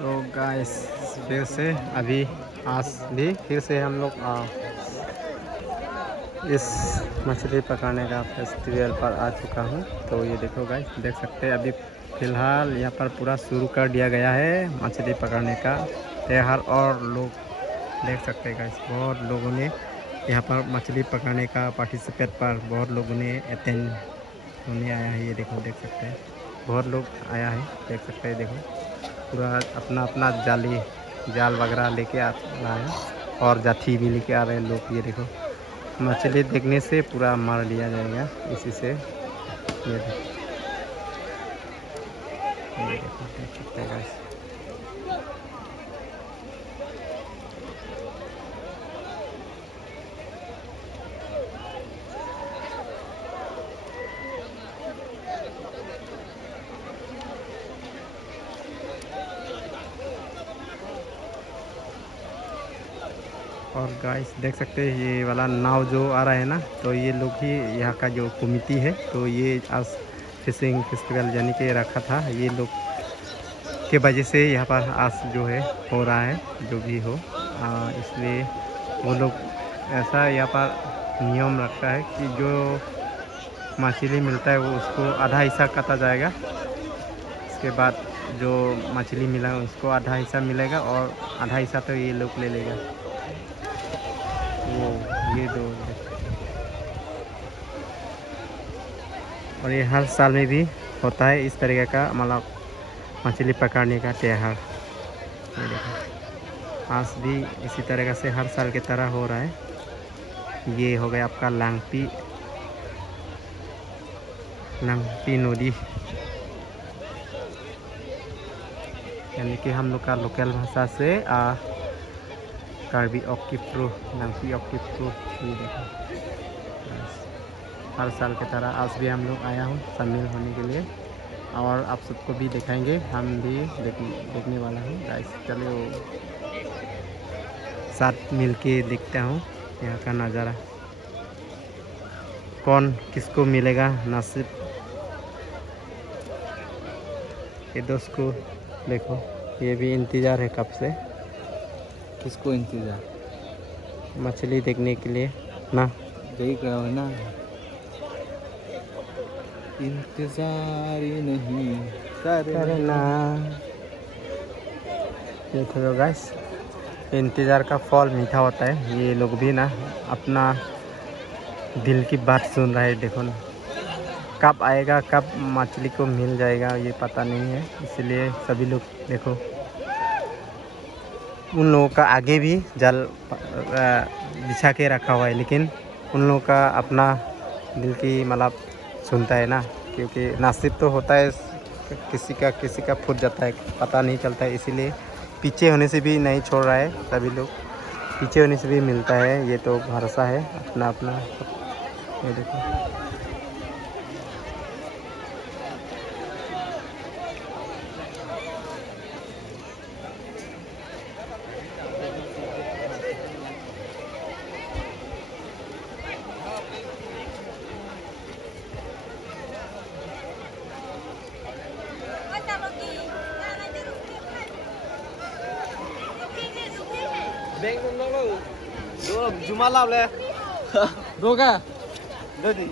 तो गाइस फिर से अभी आज भी फिर से हम लोग इस मछली पकाने का फेस्टिवल पर आ चुका हूँ। तो ये देखो गाइस, देख सकते हैं अभी फ़िलहाल यहाँ पर पूरा शुरू कर दिया गया है मछली पकाने का त्योहार। और लोग देख सकते हैं गाइस, बहुत लोगों ने यहाँ पर मछली पकाने का पार्टिसिपेट पर बहुत लोगों ने अटेंड होने आया है। ये देखो, देख सकते हैं बहुत लोग आया है, देख सकते हैं। देखो पूरा अपना अपना जाल वगैरह लेके आ रहा है और जाठी भी लेके आ रहे हैं लोग। ये देखो, मछली देखने से पूरा मार लिया जाएगा इसी से। ये देखो देख सकते हैं गाइस। और गाइस देख सकते हैं ये वाला नाव जो आ रहा है ना, तो ये लोग ही यहाँ का जो कमिटी है, तो ये आज फिशिंग फेस्टिवल यानी कि रखा था। ये लोग के वजह से यहाँ पर आज जो है हो रहा है, जो भी हो। इसलिए वो लोग ऐसा यहाँ पर नियम रखा है कि जो मछली मिलता है वो उसको आधा हिस्सा काटा जाएगा। इसके बाद जो मछली मिला उसको आधा हिस्सा मिलेगा और आधा हिस्सा तो ये लोग ले लेगा। वो ये दो, और ये हर साल में भी होता है इस तरीके का, मतलब मछली पकड़ने का त्यौहार। ये देखो आज भी इसी तरीके से हर साल की तरह हो रहा है। ये हो गया आपका लांगपी नदी, यानी कि हम लोग का लोकल भाषा से कार्बी ऑक्टिप्रो, लांगपी ऑक्टिप्रो। ये देखो हर साल की तरह आज भी हम लोग आया हूँ शामिल होने के लिए, और आप सबको भी दिखाएंगे। हम भी देखने वाला हूँ गाइस। चलो साथ मिलके देखता हूँ यहाँ का नज़ारा, कौन किसको मिलेगा नसीब। ये दोस्त को देखो, ये भी इंतज़ार है कब से। किसको इंतजार? मछली देखने के लिए ना, देख रहा हो ना, इंतजार ही नहीं करना। ये तो गाइस, इंतज़ार का फल मीठा होता है। ये लोग भी ना अपना दिल की बात सुन रहा है। देखो ना, कब आएगा, कब मछली को मिल जाएगा ये पता नहीं है, इसलिए सभी लोग देखो। उन लोगों का आगे भी जाल बिछा के रखा हुआ है, लेकिन उन लोगों का अपना दिल की मतलब सुनता है ना, क्योंकि नसीब तो होता है किसी का फूट जाता है, पता नहीं चलता है। इसीलिए पीछे होने से भी नहीं छोड़ रहा है, सभी लोग पीछे होने से भी मिलता है। ये तो भरोसा है अपना अपना। ये देखो जुमा लावलाय दोघा ददी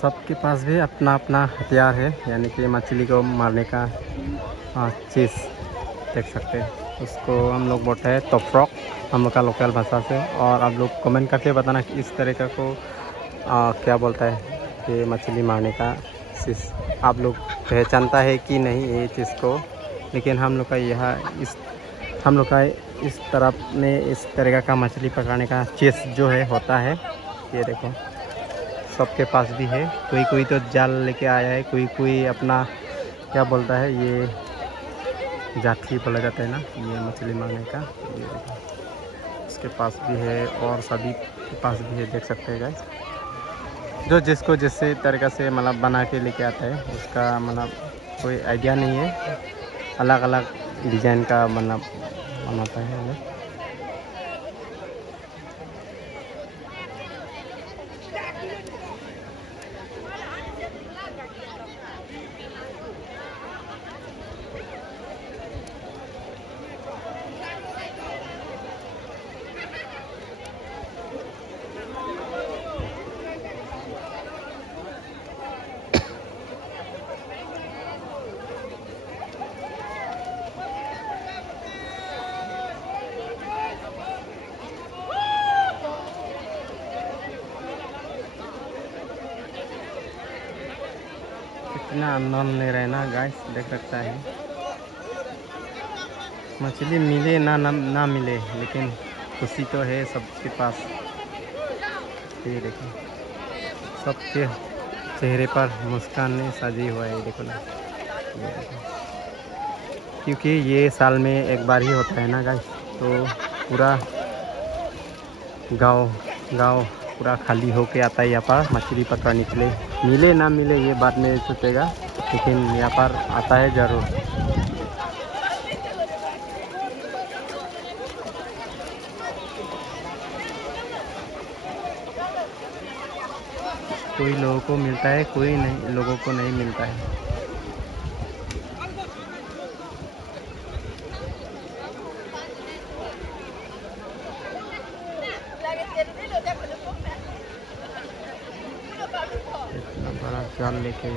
सबके पास भी अपना अपना हथियार है, यानी कि मछली को मारने का चीज़ देख सकते हैं। उसको हम लोग बोलते हैं टोफ्रॉक, हम लोग का लोकल भाषा से। और आप लोग कमेंट करके बताना कि इस तरीक़े को क्या बोलता है ये मछली मारने का चीज़, आप लोग पहचानता है कि नहीं ये चीज़ को। लेकिन हम लोग का हम लोग का इस तरफ में इस तरीक़े का मछली पकड़ने का चीज़ जो है होता है, ये देखो सबके पास भी है। कोई कोई तो जाल लेके आया है, कोई कोई अपना क्या बोलता है ये जाठी बोला जाता है ना, ये मछली मारने का। ये देखो इसके पास भी है और सभी के पास भी है, देख सकते हैं गाइस। जो जिसको जिससे तरीक़े से मतलब बना के लेके आता है, उसका मतलब कोई आइडिया नहीं है, अलग अलग डिज़ाइन का मतलब बनाता है वो। कितना आनंद ले रहे हैं ना गाइस, देख सकता है। मछली मिले ना मिले, लेकिन खुशी तो है सबके पास। ये देखो सबके चेहरे पर मुस्कान ने सजी हुआ है, देखो ना, ये देखो। क्योंकि ये साल में एक बार ही होता है ना गाइस, तो पूरा गांव पूरा खाली होके आता है यहाँ पर मछली पकड़ने के लिए। मिले ना मिले ये बात नहीं सोचेगा, लेकिन यहाँ पर आता है ज़रूर। कोई लोगों को मिलता है, कोई नहीं लोगों को नहीं मिलता है। इतना बड़ा जाल लेके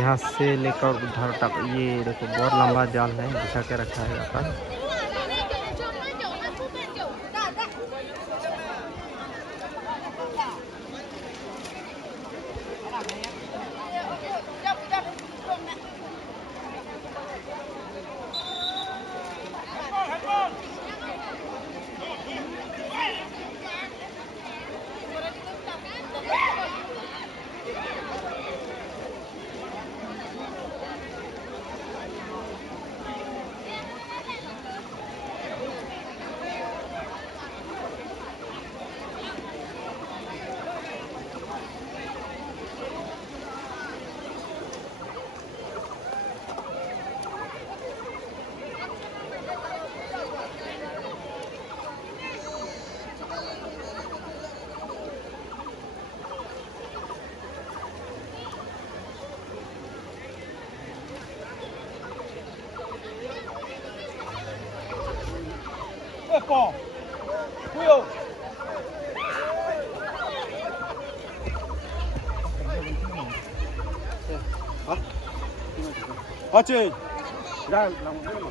यहाँ से लेकर उधर तक, ये देखो बहुत लंबा जाल है, बिछा के रखा है यहाँ पर। chị ra lòng thế mà.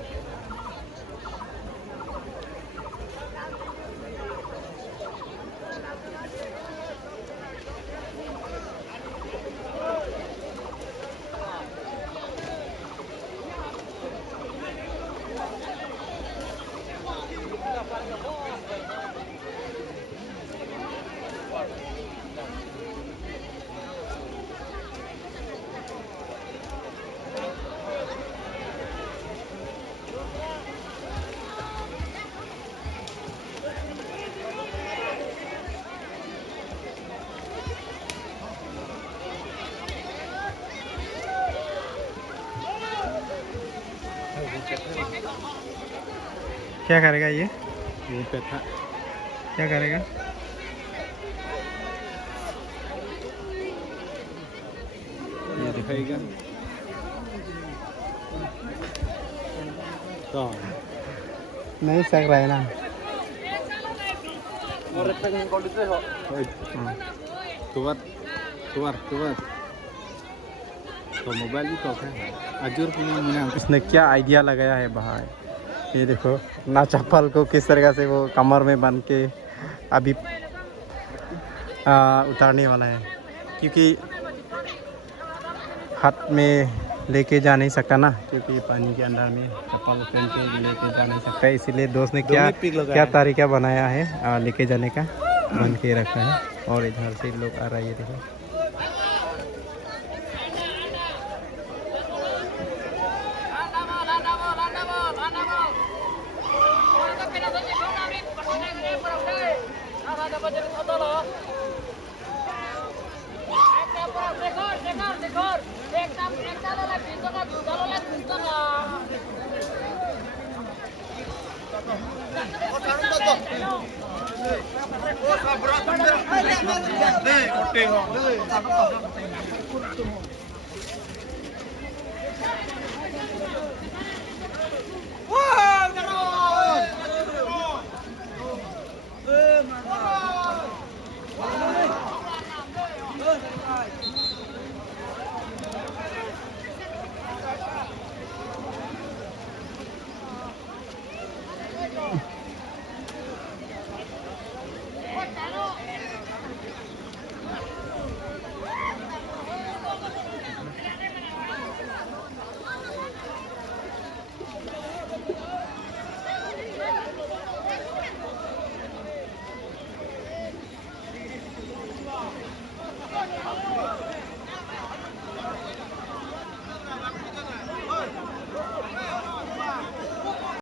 क्या करेगा ये पेठा क्या करेगा? ये दिखाएगा तो नहीं सक रहा है ना। तो बात keluar. तो मोबाइल भी तो है अजूर को मैंने इसने क्या आइडिया लगाया है बाहर। ये देखो ना चप्पल को किस तरह से वो कमर में बांध के अभी उतारने वाला है, क्योंकि हाथ में लेके जा नहीं सकता ना, क्योंकि पानी के अंदर में चप्पल पहन के लेके जा नहीं सकता। इसीलिए दोस्त ने क्या तरीका बनाया है लेके जाने का, बांध के रखा है। और इधर से लोग आ रहा है, ये देखो।